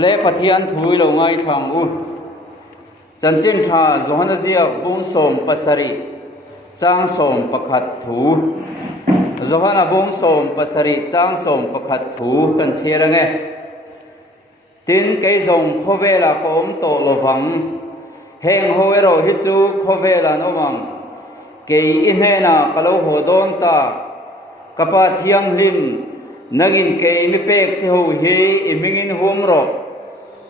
เลปะเทียนถุยลงไงทางอุจันจินทาจงนัเจียบุ้งสมปัสริจางสมประคัดถูจงนับุ้งสมปัสริจางสมประคัดถูกันเชียร์ไงตินเกยจงโคเวลาโกมโตโลวังเฮงโฮเวโรฮิจูโคเวลาโนวังเกยอินเฮนากะโลโหดอนตากะปะเทียงลิมนักินเกยมิเปกเทหูเฮอิมิงินหุมรก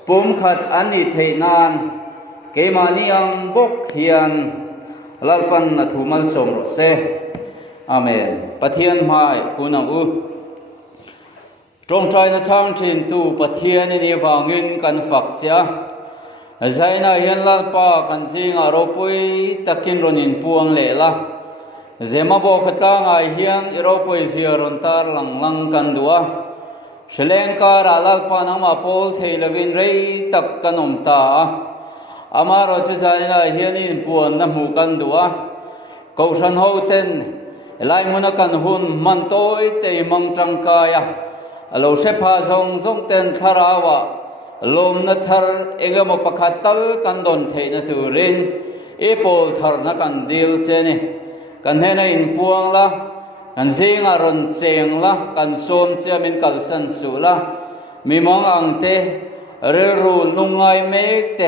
ปุ่มขัดอันนี้เทนานเกยมานีอังบกเฮียนลัลปันนัทุมันสมรสเซอาเมนปะเทียนไม้กุนังอุตรงใจนะช่างถิ่นตูปะเทียนนี่วางินกันฝักเจ้าใจน่าเห็นลัลปากันสิงอารปุยตะกินรนินพวงเละละเจมาบอกขัดกางไอเฮียนอารปุยเสียรนตาร์ลังกันดัวเฉลงการาลัลปานังมาโพลเทลวินเรยตักกันอมตาอามาเราจะใจน่าเฮียนินพวงน้ำหูกันดัวกูฉันหูเต้นไล่มันกันหุ่นมันโตยเตยมังจังกายเราเชพาซงเต้นคาราวะลมนัทร์เองมาประคัตตัลกันดนเทนตูรินอีโพลทร์นักันดิลเจนี่กันเฮนอินพวงละกันซิงอารอนเซงละกันโซมเจมินกัลสันสุละมีมองอังเตเรรูนุงไงเมกเต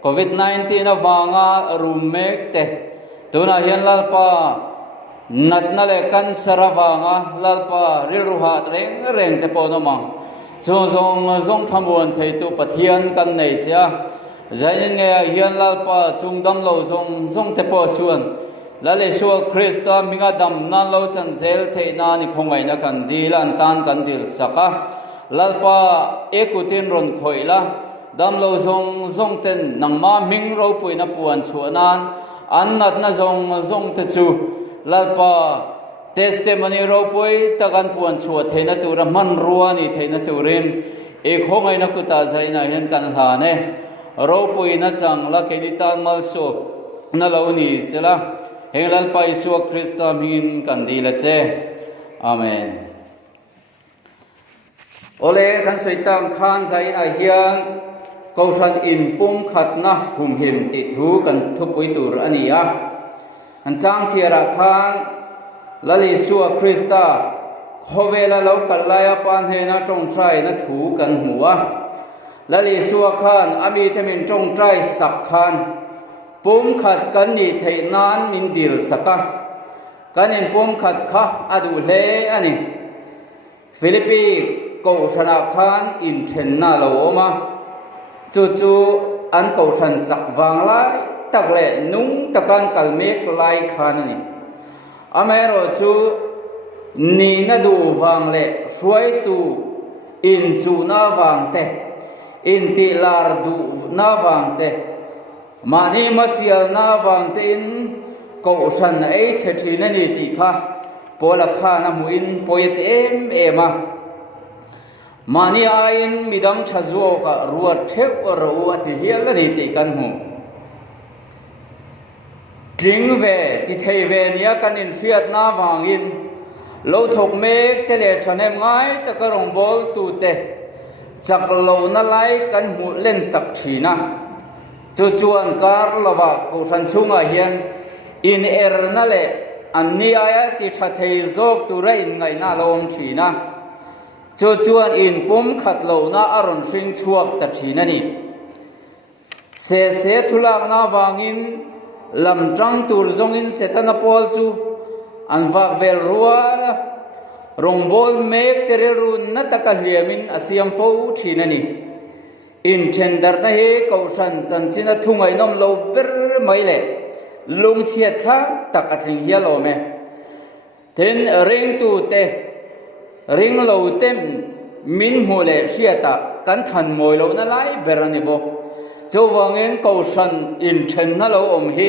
โควิด-19 นะวางารูเมกเตตัวน่าเห็นลัลปานัดนั่นแหละกันสระวางาลัลปาริรุหัดเร่งเตปอนมังจงทำวันเทตุปะเทียนกันในเจ้าใจยังไงเฮียนลัลปาจงดำเราจงเตปอชวนแล้วเลยชัวคริสต์มิงาดำนั่นเราจันเซลเทนานิคงไงนักันดีลันตานกันดิลสักลัลปาเอกุตินรอนคอยละดำเราจงเต้นนังมามิงเราปุยนับปวนชวนานอันนัดนะจงเตจูลัลปาเทสเตมันเราปุยตะกันปวนชวดเทนตุระมันรัวนี่เทนตุริมเอกของไอ้นักกุตาใจน่าเห็นกันหาเน่เราปุยนัจังละเกนิตานมัลโซนั่นเรานี่เสละเฮงลัลปาอิสุคริสต์มินกันดีละเจอาเมนโอเลกันสุยตังขานใจน่าเฮียนกอชันอินปุ่มขัดนะหุมหิมติดหูกันทุบปุยตูรอันนี้อันจางเชียระขานลลิสัวคริสตาโคเวลาเรากัลลายปานเฮนะจงใจนะถูกันหัวลลิสัวขานอามีเทมินจงใจสักขานปุ่มขัดกันนี่เทนานมินดิลสักกันอินปุ่มขัดข้าอดูเลอันนี้ฟิลิปปีกูชนะขานอินเทนนาโลมาจู่อันกูฉันจักวางไล่ตักเล่นุ่งตะการกัลเมกไล่ขานนี่อเมริกานี่น่าดูฟังเลยช่วยตูอินจูน่าฟังเตอินติลาร์ดูน่าฟังเตมานี่มาเสียน่าฟังเตอินกูฉันเอชทีนั่นนี่ติค่ะพอลักขานามุอินพอยเตเอมามานี่อาอินมิดังชะโจกรัวเทวรัวที่เฮียลนี่ติกันหูกิงเวที่เทเวเนียกันอินฟิอัตนาวางอินโลทกเมกเตเลชนเนมไงตะกรงบอลตูเตจากโลนั่นไลกันหูเล่นสักทีนะจวนการละวะกูฉันชุ่งเฮียนอินเอร์นั่นแหละอันนี้อายที่ชัดเทจกตุเรนไงน่าลงทีนะจวนอินปุ่มขัดโลน่าอารมณ์ชิงชวกตัดทีนั่นนี่เสทุลักนาวางอินลำจังตูร์จงอินเซตันพอลจูอันวักเวลรัวรงบอลเมกเตเรรุนนัตตะกัลเลียมินอาเซียมฟูทีนันนี่อินเทนดาร์นะเฮกูฉันจันจินทุ่งไอ้น้องโลเปอร์ไม่เล่ลุงเชียดข้าตักอัดลิงเฮียโลเมเทนริงตูเตริงโลเต็มมินหูเล่เชียตากันทันมวยโลนั่นไล่เบรันิโบเจ้าวังเงินกูฉันอินเทนนั่นเราอมฮี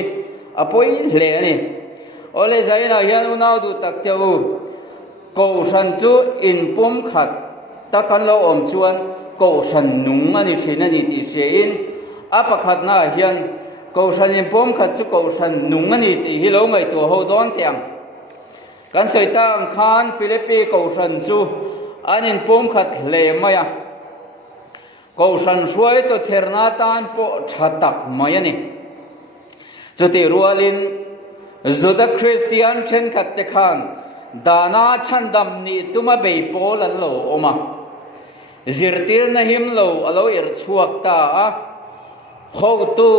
อภัยเล่นี่โอเลใจน่าเฮียนน่าดูตักเจ้ากูฉันจูอินปุ่มขัดตะกันเราอมชวนกูฉันนุ่งอันนี้ทีนั่นนี่ที่เสียอินอาปะขัดน่าเฮียนกูฉันอินปุ่มขัดจูกูฉันนุ่งอันนี้ที่ฮิโลไงตัวเขาโดนเตียงกันสวยตั้งขานฟิลิปปีกูฉันจูอันอินปุ่มขัดเล่ไหม Kohhran suai to cherna tan po thatak mayani chuti rualin Zuda Christian chen khatte khan dana chandam ni tuma bei pol allo oma zirtir na him lo alo ir chuak ta a ho tu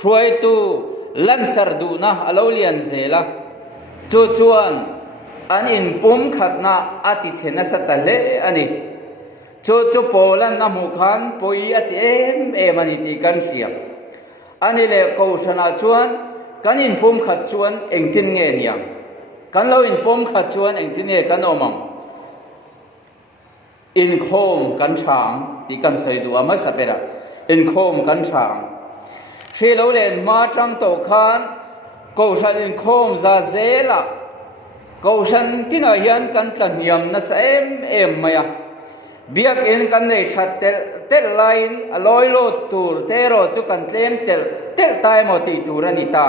suai tu lansar du na alo lian zela chu chuan an Inpumkhatna ati chena satale ani chu polan na mu khan poi ati em ani ti kan siam ani le Kohhran chuan kan Inpumkhat chuan engtin nge niam kan lo Inpumkhat chuan engtin nge kan omam in khom kan thang ti kan soi du ama sapera in khom kan thang she lo len ma tang to khan Kohhran in khom za zela Kohhran tina hian kan taniam na sa em maya biak in kan nei that tel line aloi lo tur tero chu kan tlen tel tai mo ti turani ta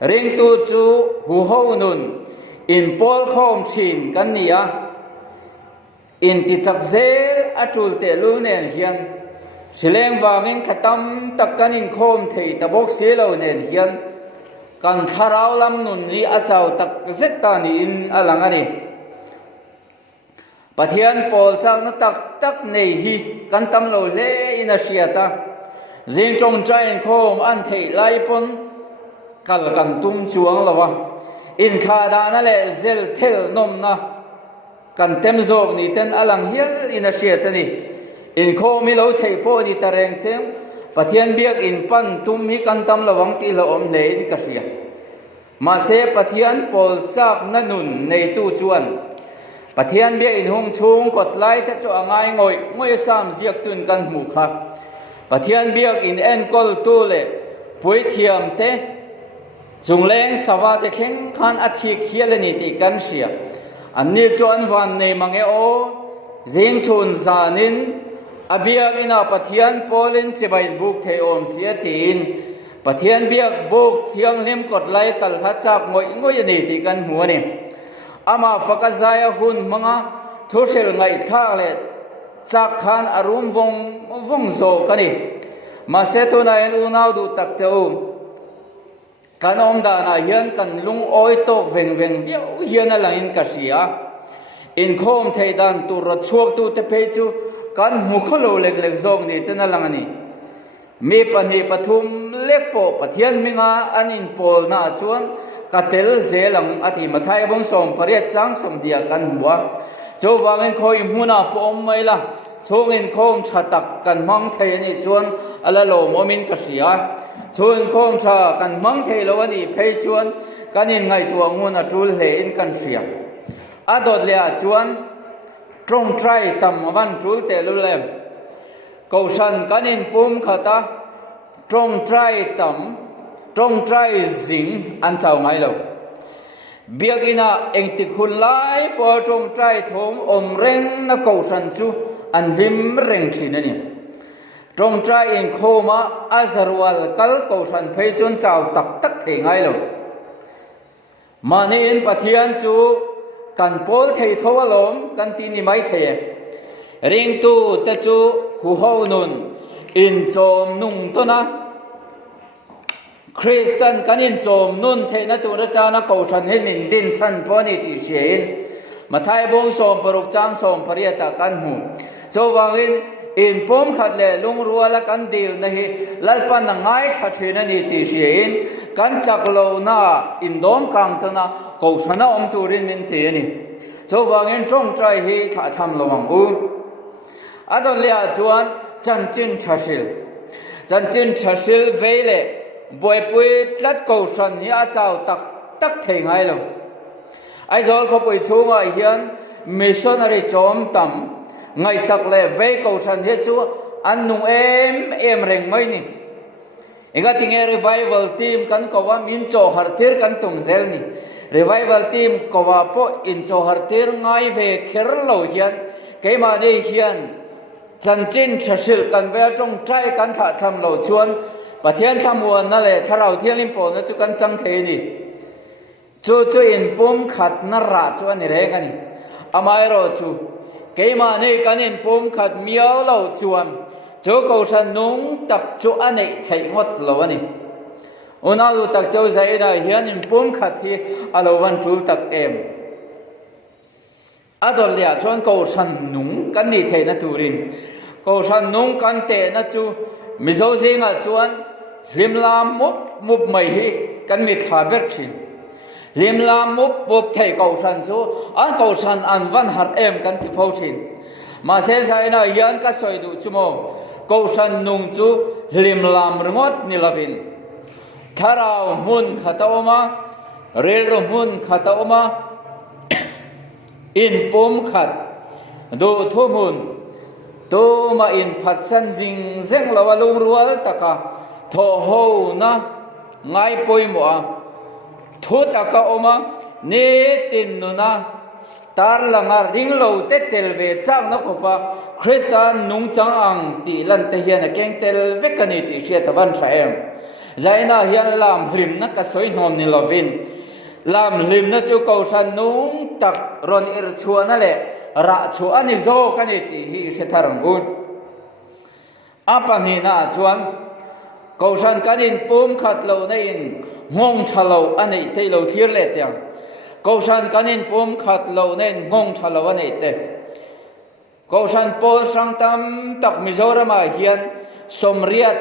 ring tu chu hu ho nun in pol khom chin kan nia in ti chak zel atul te lu nen hian sileng wangin khatam tak kan in khom thei ta bok se lo nen hian kan tharau lam nun ni a chau tak zet ta ni in alangani pathian pol chang na tak nei hi kan tam lo le in a hriata jing tong train khom an thei lai pon kal kan tum chuang lawa in kha da na le zel thel nom na kan tem zok ni ten alang hial in a hriata ni in khom mi lo thei po ni tareng sem pathian biak in pan tum hi kan tam lawang ti lo om le in ka hria ma se pathian pol chak na nun nei tu chuan pathian bia in hung chung kot lai te chu angai ngoi sam ziak tun kan mu kha pathian biak in en kol tu le pui thiam te chungleng sawa te kheng khan athi khialani ti kan hria anni chuan van nei mange o jing chun zanin abiak ina pathian polin chibain buk the om sia tin pathian biak buk thiang lim kot lai kal kha chak ngoi ani ti kan hu ani ama fakazaya hun manga thushel ngai thla le chak khan arum vong zo kani ma se to na en unau du tak te kan om da na hian kan lung oi tok veng hian a langin ka hria in khom thei dan tu ro chuak tu te pe chu kan mu kholo lek zong ni te na langani mi pani pathum lek po pathian minga anin pol na chuan katel zelang ati mathai bong som pariat chang som dia kan bua cho wangin khoi huna po om mai la chungin khom thatak kan mang thei ni chuan ala lo momin ka hria chun khom tha kan mang thei lo ani phei chuan kanin ngai tu ngun atul hle in kan hria adot le chuan trong trai tam van tul te lu lem Kohhran kan Inpumkhata trong trai tam trong trai zing an chau ngai lo biak ina engti khun lai po trong trai thom om reng na Kohhran chu an lim reng thin ani trong trai in khoma azarwal kal Kohhran phei chun chau tak thei ngai lo mani in pathian chu kan pol thei thowalom kan ti ni mai the ring tu ta chu hu ho nun in chom nung to na Christian kanin som nun the na tu ra cha na Kohhran hin in din chan po ni ti shein mathai bong som paruk chang som pariata kan hu cho wangin Inpumkhat le lung ruala kan dil na hi lalpan na ngai thathina ni ti shein kan chaklo na indom kang ta na Kohhran na om turin min ti ni cho wangin trong trai hi tha tham lawang u adon le a chuan chanchin thashil veile boy pui tlat Kohhran hi a chau tak thei ngai lo ai zol kho pui chunga hian missionary chom tam ngai sak le ve Kohhran he chu an nung em reng mai ni inga tinge revival team kan kowa min cho harthir kan tum zel ni revival team kowa po in cho harthir ngai ve kher lo hian keima ni hian chanchin thashil kan ve trong trai kan tha tham lo chuan pathian thamuan na le tharau thialim pol na chu kan chang thei ni chu Inpumkhatna ra chu ani reng ani amai ro chu cái mà này cái Inpum khát miêu lâu chuan chỗ cầu san nung tắc chỗ anh ấy thấy ngót lâu anh ona du tắc chỗ dạy đại hiền Inpum khát thì alo văn chú tắc em adol lia chuan cầu san nung cái này thấy na turin cầu san nung cái tệ na chú mizo zinga chuan lim lam múp mày hi cái mi thả bét xin lim lam múp thấy cầu san chú an cầu san an văn hạt em cái ti phâu xin mà sẽ dạy na hiền cái soi du chú mò cầu san nung chú lim lam rngot ni lavin tharau mun khata oma rel ro mun khata oma Inpum khat do thu mun to ma in phat san jing zeng lawa lung rual taka tho ho na ngai poi mo a thu taka oma ne tin no na tar langa ring lo te tel ve chang na ko pa Christian nung chang ang ti lan te hian keng tel ve kani ti hria ta van tha em zaina hian lam hrim na ka soi nom ni lovin lam hrim na chu cầu san nung tak ron ir chua na le ra chu ani zo kani ti hi se tharang un apa ni na chuan cầu san kan Inpum khat lo na in ngong thalo ani te lo thir le tiang cầu san kan Inpum khat lo na in ngong thalo ani te cầu san pol sang tam tak Mizoram a hian somriat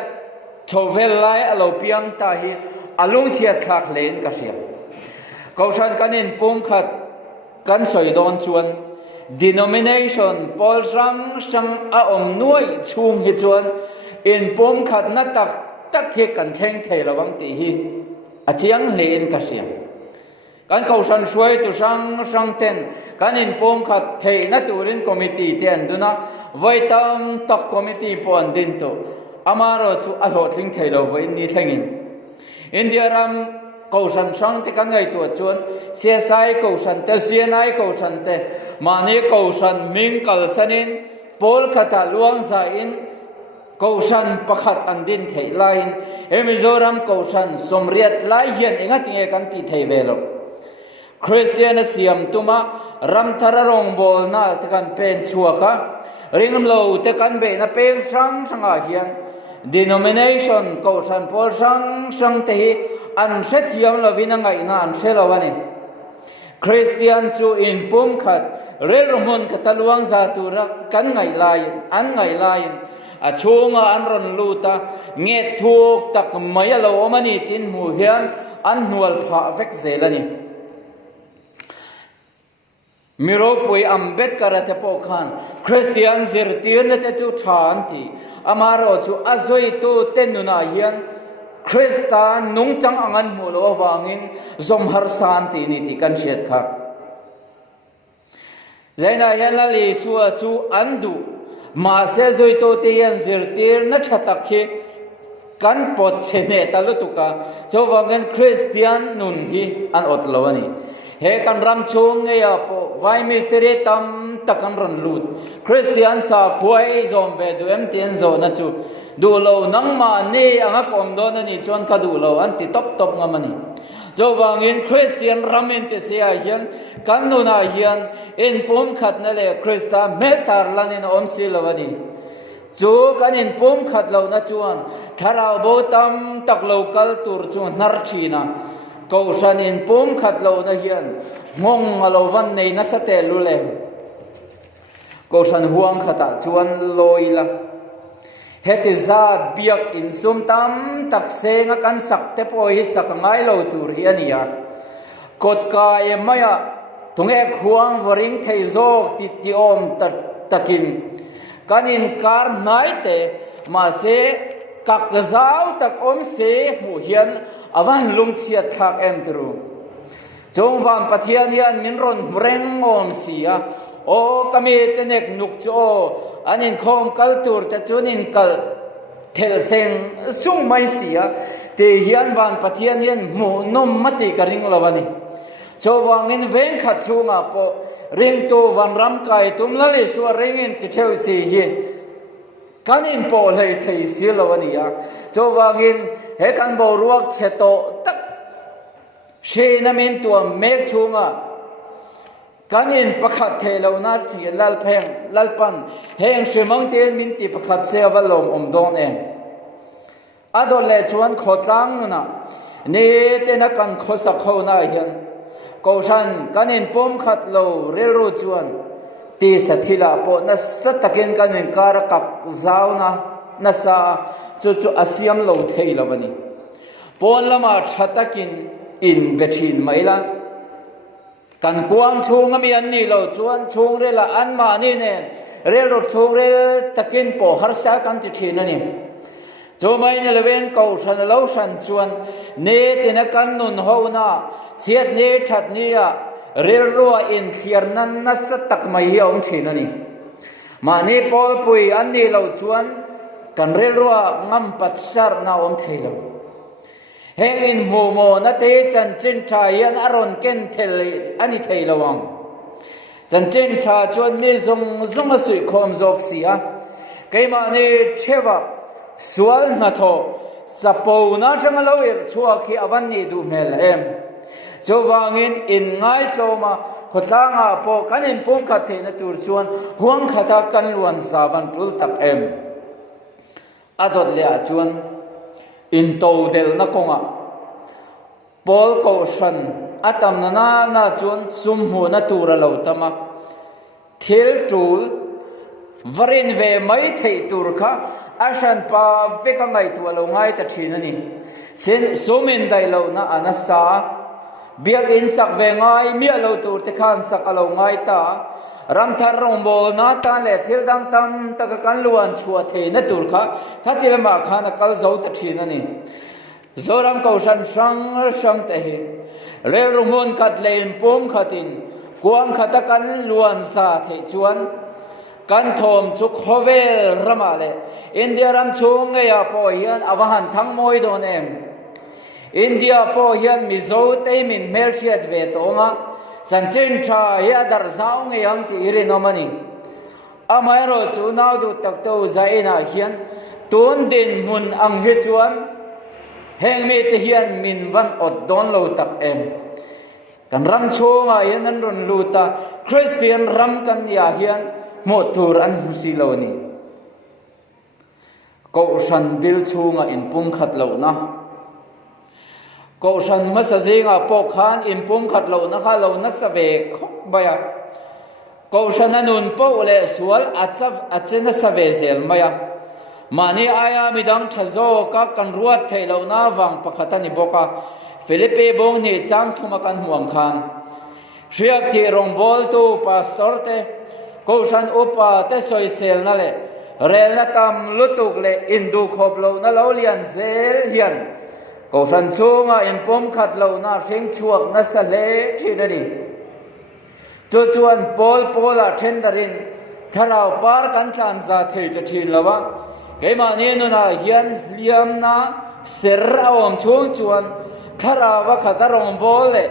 thovel lai alo piang ta hi alung chiat thak len ka sia cầu san kan Inpum khat kan soi don chuan denomination pol sang a om nuai chung hi chuan Inpum khat na tak hi kan theng thei lawang ti hi a chiang le in ka sia kan cầu san suai tu sang ten kan Inpum khat thei na turin committee ten duna voi tam tak committee pon din to amaro chu a lo thling thei lo voi ni thlengin India ram cầu san sang te kan ngai tu chuan CSI cầu san te CNI cầu san te mani cầu san ming kal sanin pol khata luang za in cầu san pakhat an din thei lain Mizoram cầu san somriat lai hian enga tinge kan ti thei velo Christian siam tuma ram thararong bol na te kan pen chuaka ringam lo te kan be na pen sanga hian denomination cầu san pol sang te hi an se thiam lovina ngai na an se lawani Christian chu Inpum khat rel mun kataluang za tu ra kan ngai lai an ngai lai a chunga an ron luta nge thuk tak mai lo mani tin mu hian an nual pha vek zelani miro pui Ambedkar te po khan Christian zirtir na te chu than ti amaro chu azoi tu tenuna hian Christian nung chang angan mulo wangin zom har san ti ni ti kan siat kha zaina hian li suwa chu andu ma se zoi to te yan zirtir na thatak hi kan pot chene talutuka chowangin Christian nun hi an otlawani he kan ram chung nge ya po vai mystery tam takan ron lut Christian sa khoi zom ve du em tien zo na chu du lo nang ma ni anga kom don ani chon ka du lo an ti top ngamani chowangin Christian ramen te se a hian kan nu na hian Inpum khat na le Krista metar lanin om si lawani chu kan Inpum khat lo na chuan tharau bo tam tak local tur chu nar thina cầu san Inpum khat lo na hian ngong alovan nei na sate lu le cầu san huang khata chuan loila heti zat biak in sum tam tak senga kan sak te poi sak ngai lo tur hi ania kot kai maya tunge khuang voring thei zo ti om takin kanin kar nai te ma se kak zau tak om se mu hian awan lung chia thak em tru chong van pathian hian min ron reng om sia o kami tenek nuk cho anin khom culture ta chunin kal thel seng sung mai sia te hian van pathian hian mu nom mati ka ring lawani chowangin veng khat chunga po ring to van ram kai tum la le su ringin ti theu si hi kanin po lei thei si lawani ya chowangin he kan bo ruak cheto tak she namin tu mek chunga kanin pakhat thelo na thi lal pheng lalpan heng shrimang te min ti pakhat se avalom don em adol le chuan khotlang na ne te na kan khosa kho na hian Kohhran kanin pom khat lo rel ro chuan ti sathila po na satakin kanin kar kak zauna na sa chu chu asiam lo theilo bani pon lama thatakin in bethin maila kan kuang chung ami an ni lo chuan chung rela an ma ni ne rel ro chung rel takin po har sa kan ti thin ani cho mai ne leven Kohhran lo san chuan ne te na kan nun ho na siat ne that ni a rel ro in thiar nan na sa tak mai hi ong thin ani ma ni pol pui an ni lo chuan kan rel ro ngam pat sar na om theilo heng in mo na te chan chin tha yan aron ken thel ani theilo wang chan chin tha chuan mi zong a sui khom jok sia keima ni thewa sual na tho sapo na tang lo ir chua khi awan ni du mel em cho wangin in ngai tloma khotlanga po kanin pum khat the na tur chuan huang khata kan luan sawan tul tak em adot le a chuan in to del na konga Paul Kohhran atam na chuan sum hu na tura lo tama thil tul varin ve mai thei tur kha ashan pa ve ka ngai tu lo ngai ta thin ani sen somen dai lo na anasa biak in sak ve ngai mi lo tur te khan sak alo ngai ta ram thar rong bol na ta le thil dang tam ta ka kan luan chua the na tur kha khatil ma khana kal zo ta thin ani zoram Kohhran sang te hi rel rumon kat lein pum khatin kuang khata kan luan sa the chuan kan thom chu khovel rama le India ram chung ya po hian awahan thang moi don em India po hian mizo te min mel chiat ve tonga chan chen tha ya dar zau nge yang ti ri no mani amai ro chu nau du tak to zaina hian tun din mun ang hi chuan heng mi te hian min van ot don lo tak em kan ram chunga hian an ron luta Christian ram kan ya hian mo tur an husi lo ni Kohhran bil chunga in pum khat lo na Kohhran masazinga pokhan in pum khat lo na kha lo na save khok baya Kohhran anun po le sual achena save zel maya mani aya midang thazo ka kan ruat theilo na wang pakhatani boka Philippe bong ni chang thuma kan huam khan riak thi rong bol tu pastor te Kohhran upa te soi sel na le rel na tam lutuk le indu khop lo na lo lian zel hian Kohhran chunga in pom khat lo na ring chuak na sa le thinani chu chuan pola thendarin tharau par kan tlan za thei cha thin lawa keima ni nu na hian liam na ser awam chung chuan khara wa khatarong bol le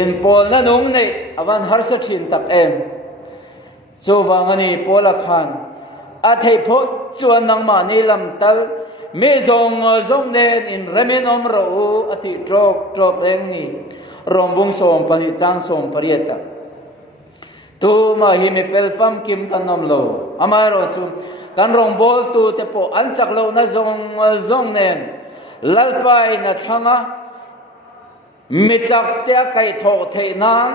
in pol na nung nei awan har sa thin tak em chu wangani pola khan a thei pho chuan nang ma ni lam tal mi zong nen in remen om ro ati trok reng ni rombung som pani chang som parieta tu ma hi mi fel fam kim kanom lo amaro chu kan rong bol tu te po an chak lo na zong nen lalpai na thanga mi chak te kai tho the nan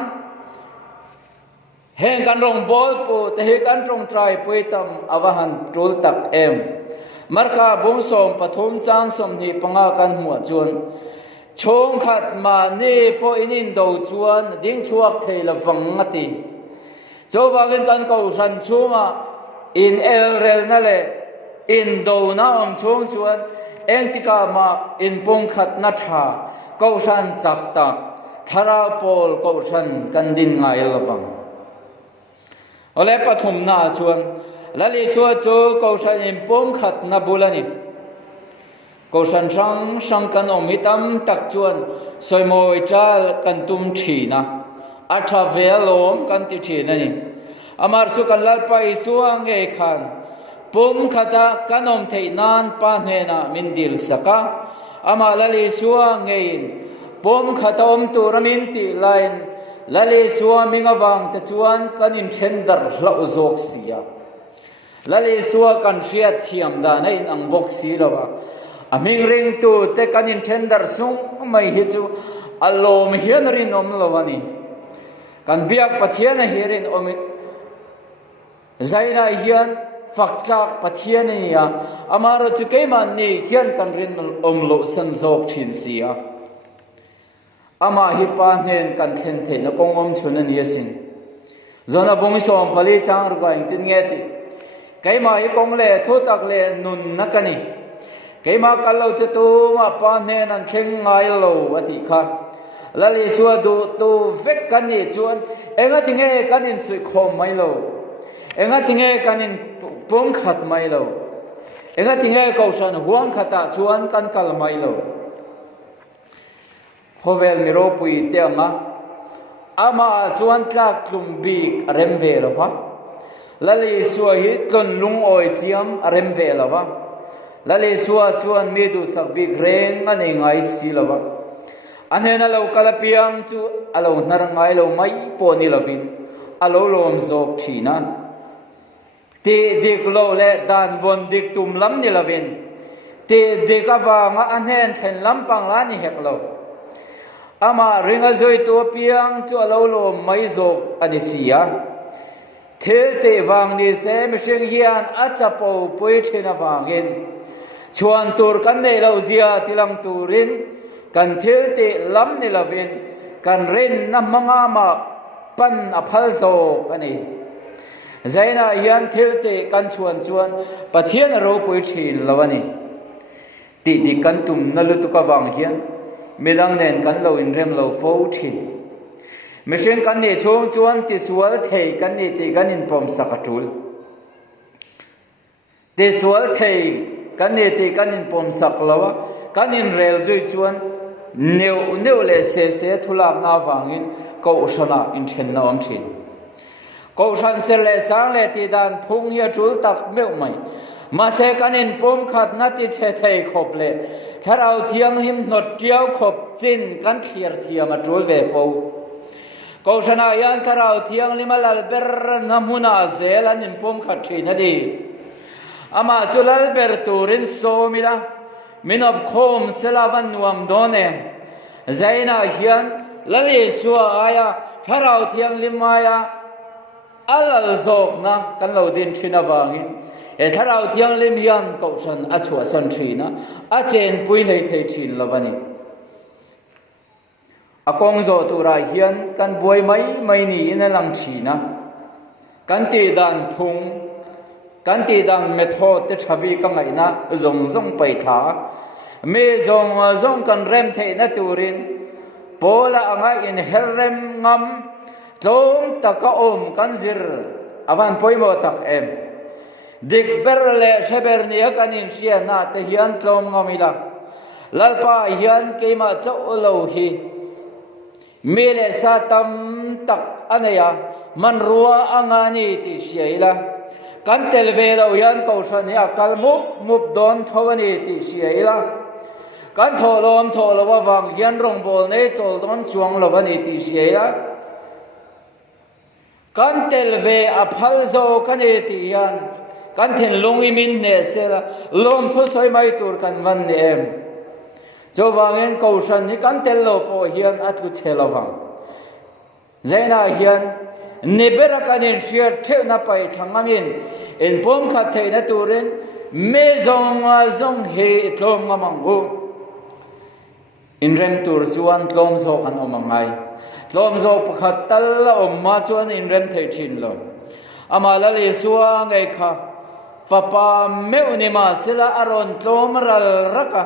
heng kan rong bol pu te he kan trong trai puitam awahan tul tak em marka bung som pathum chang som ni panga kan hua chuan chong khat ma ni po inin do chuan ding chuak theila wang ati cho wangin kan Kohhran chuma in rel na le in do na om chung chuan engtika ma in Inpumkhatna tha Kohhran chak tak thara pol Kohhran kan din ngai lawang ole pathum na chuan lali suwa chu Kohhran Inpumkhatna bulani Kohhran sang kan omitam tak chuan soimoi chal kan tum thina atha velom kan ti thina ni amar chu kan lalpai suang nge khan pum khata kanom thei nan pa hena mindil saka ama lali suang nge in pum khata om tu ramin ti line lali suwa minga wang te chuan kan in tender hlau zok sia lali suwa kan ria thiam da na in ang bok si lawa aming ring tu te kan in tender sung mai hi chu alom hian rin om lawani kan biak pathian a hirin om zaina hian faktak pathian ya amaro chu keiman ni hian kan rin om lo san zok thin sia ama hi pa nen kan then the na kongom chunan yesin zona bong som pali chang ru ga tin nge ti keima hi kong le thu tak le nun na kani keima kallo chu tu ma pa nen an theng ngai lo ati kha lali suwa du tu vek kan ni chuan enga tinge kan in sui khom mai lo enga tinge kan in pum khat mai lo enga tinge Kohhran huang khata chuan kan kal mai lo hovel miro pui te anga ama chuan tlak tlum bik rem ve lo ha lali suwa hi tlon lung oi chiam rem ve lo wa lali suwa chuan mi du sak bik reng ani ngai si lo wa anena lo kalapiang chu alo nar ngai lo mai po ni lovin alo lom zok thina ti dik lo le dan von dik tum lam ni lovin ti dikawa nga anen then lam pang la ni hek lo ama ringa zoi to piang chu alo lo mai zok ani sia thel te wang ni se mi sheng hian a chapo pui thina wangin chuan tur kan nei lo zia tilang turin kan thil te lam ni lovin kan ren na manga ma pan a phal zo ani zaina hian thil te kan chuan pathian ro pui thin lawani ti di kan tum na lu tu ka wang hian midang nen kan lo in rem lo fo thin misheng kan ni chung chuan ti sual thei kan ni ti kan in pom sakatul ti sual thei kan ni ti kan in pom sak lawa kan in rel zui chuan neu le se thulak na wangin Kohhran in then na om thin Kohhran se le sang le ti dan phung hi chul tak meu mai ma se kan in Inpumkhatna ti che thei khop le tharau thiang him not tiau khop chin kan thiar thiam a chul ve fo Kohhran yan tharau thiang lima lal ber namuna zel an Inpumkhat thina di ama chulal ber turin somila minop khom selavan nuam done zaina hian lali suwa aya tharau thiang limaya alal zok na kan lo din thina wangin e tharau thiang lim hian Kohhran a chua san thina a chen pui lei thei thin lovani akong zo tura hian kan buai mai ni ina lang thina kan ti dan phung kan ti dan method te thabi ka ngai na zong pai tha me zong kan rem thei na turin pola anga in herrem ngam tlom taka om kan zir avan poimo tak em dik berle sheber ni kan in sia na te hian tlom ngamila lalpa hian keima chau lo hi mele sa tam tak anaya man ruwa angani ti siaila kan telve lo yan Kohhran ya kalmup don thawani ti siaila kan tholom tholowa wang hian rong bol nei chol don chuang lowani ti siaila kan telve a phal zo kan e ti yan kan then lungi min ne sela lom thu soi mai tur kan van ne em cho wangin Kohhran ni kan tel lo po hian atlu chelawang zaina hian nibera kan in share the na pai thangamin Inpumkhat thei na turin me zong he tlom ngamangu in rem tur chuan tlom zo kan omangai tlom zo pakhat tal om ma chuan in rem thei thin lo ama lali suwa ngai kha fapa meu ni ma sila aron tlom ral raka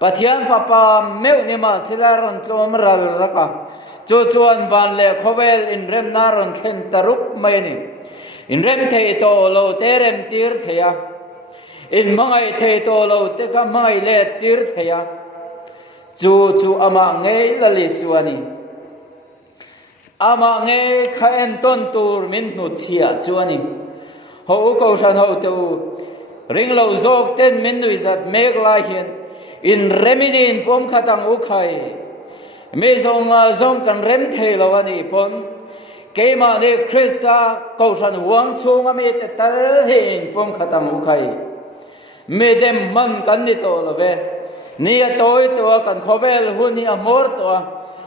pathian fapa meu ni ma sila aron tlom ral raka chu chuan van le khovel in rem na ron khen taruk mai ni in rem thei to lo te rem tir theya in mangai thei to lo te ka mai le tir theya chu ama ngei lali suani ama ngei kha en ton tur min nu chia chuani ho Kohhran ho tu ring lo zok ten min nui zat mek la hian in remini Inpumkhatang u khai mi zong kan rem thei lo ani pon ke ma ne Krista Kohhran wang chung ami te tal hin pom khatam u khai mi dem man kan ni to lo ve ni a toy to kan khovel hun ni amor to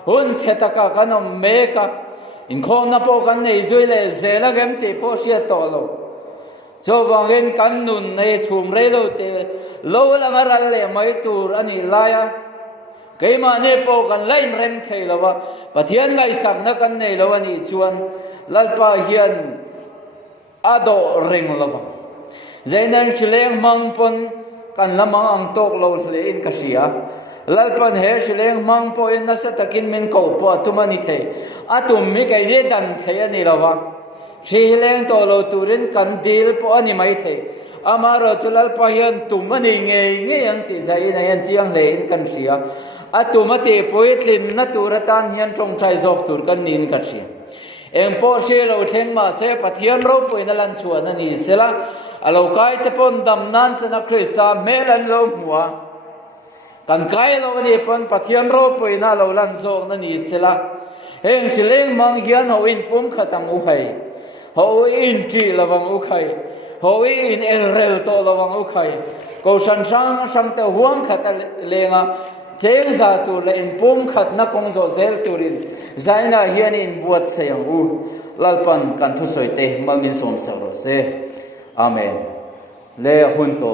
hun chetaka kanom meka in khom na po kan nei zui le zela gem ti po sia to lo cho wangin kan nun nei chum re lo te lo la ngaral le mai tur ani laya ke ma ne po kan lain rem thei lo wa pathian ngai sak na kan nei lo ani chuan lalpa hian ado ring lo wa zainan chleng mang pon kan lamang ang tok lo hle in ka sia lalpan he chleng mang po in na sa takin min ko po tumani the atum mi kai ne dan the ani lo wa chleng to lo turin kan dil po ani mai the amaro chulal pa hian tumani nge ang ti zai na yan chiang le in kan sia atumate poitlin na turatan hian tong trai zok tur kan nin ka sia em po she lo theng ma se pathian ro poina lan chuan ani sela alo kai te pon dam nan chana Krista melan lo muwa kan kai lo ni pon pathian ro poina lo lan zok na ni sela heng chileng mang hian ho in pum khatam u khai ho in tri lawang u khai ho in rel to lawang u khai ko san sang te huang khata lenga cheng za tu le in pum khatna kong zo zel turin zaina hian in buat sayang u lalpan kan thu soite malmin som sa ro se amen le hun to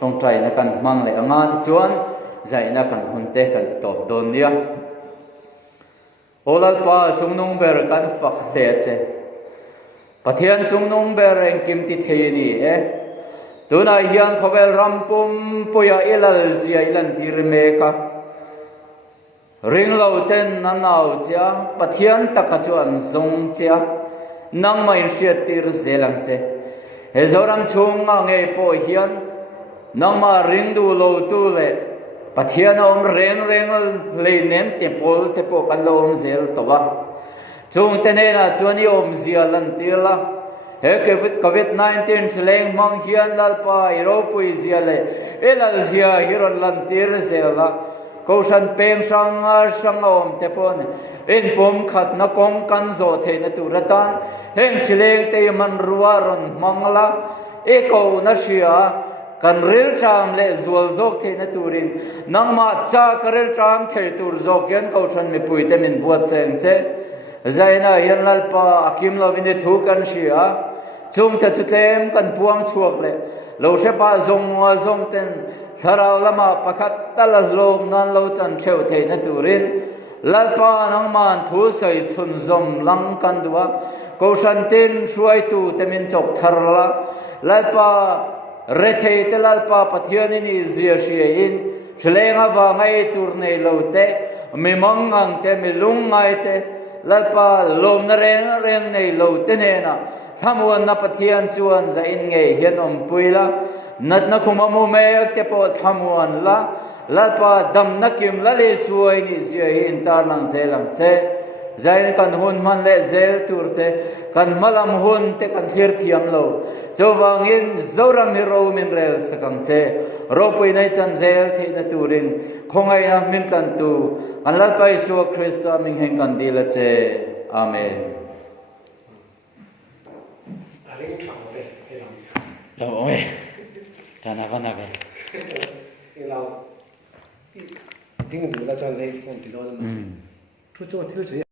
tong trai na kan mang le anga ti chuan zaina kan hun te kan top don nia olal pa chungnung ber kan fak le che pathian chungnung ber eng kim ti theini tuna hian khovel rampum puya ilal zia ilan tir me ka ring lo ten na nau cha pathian taka chuan zong cha nang mai hriat tir zelang che he zoram chunga nge po hian nang ma ring du lo tu le pathian om reng le nem te po kan lo om zel to wa chung te ne na chuani om zia lan tila he covid 19 chleng mang hian lal pa iro pui zia le elal zia hiron lan tir zela Kohhran peng sang om te pon Inpumkhatna kong kan zo the na turatan heng sileng te man ruaron mangla eko na sia kan ril tram le zual zok the na turin nangma cha karil tram the tur zok yan Kohhran mi pui te min buat seng che zaina yan lalpa akim lo vine thu kan sia chung ta chutlem kan puang chuak le lo shepa zong ten tharau lama pakhat tal lom nan lo chan theu the na turin lalpa nang man thu sai chun zom lang kan duwa Kohhran tin chuai tu temin chok tharla lalpa re thei te lalpa pathian ni zia shia in shlenga wa ngai tur nei lo te mi mangang te mi lung ngai te lalpa lom na reng nei lo te ne na thamuan na pathian chuan za in nge hian om puila nat na khumamu me te po thamuan la lalpa dam na kim la le suai ni zia in tar lang zelang che zain kan hun man le zel turte kan malam hun te kan thir thiam lo chowangin zoram mi ro min rel sakang che ro pui nai chan zel thi na turin khongai na min kan tu kan lalpa isu Krista ming heng kan dila che amenเราโอ้ยท่านาก็นักเลยเราทิ้งดูแล้วจนให้ผมติดโดนมันทุกโจทย์ที่เรา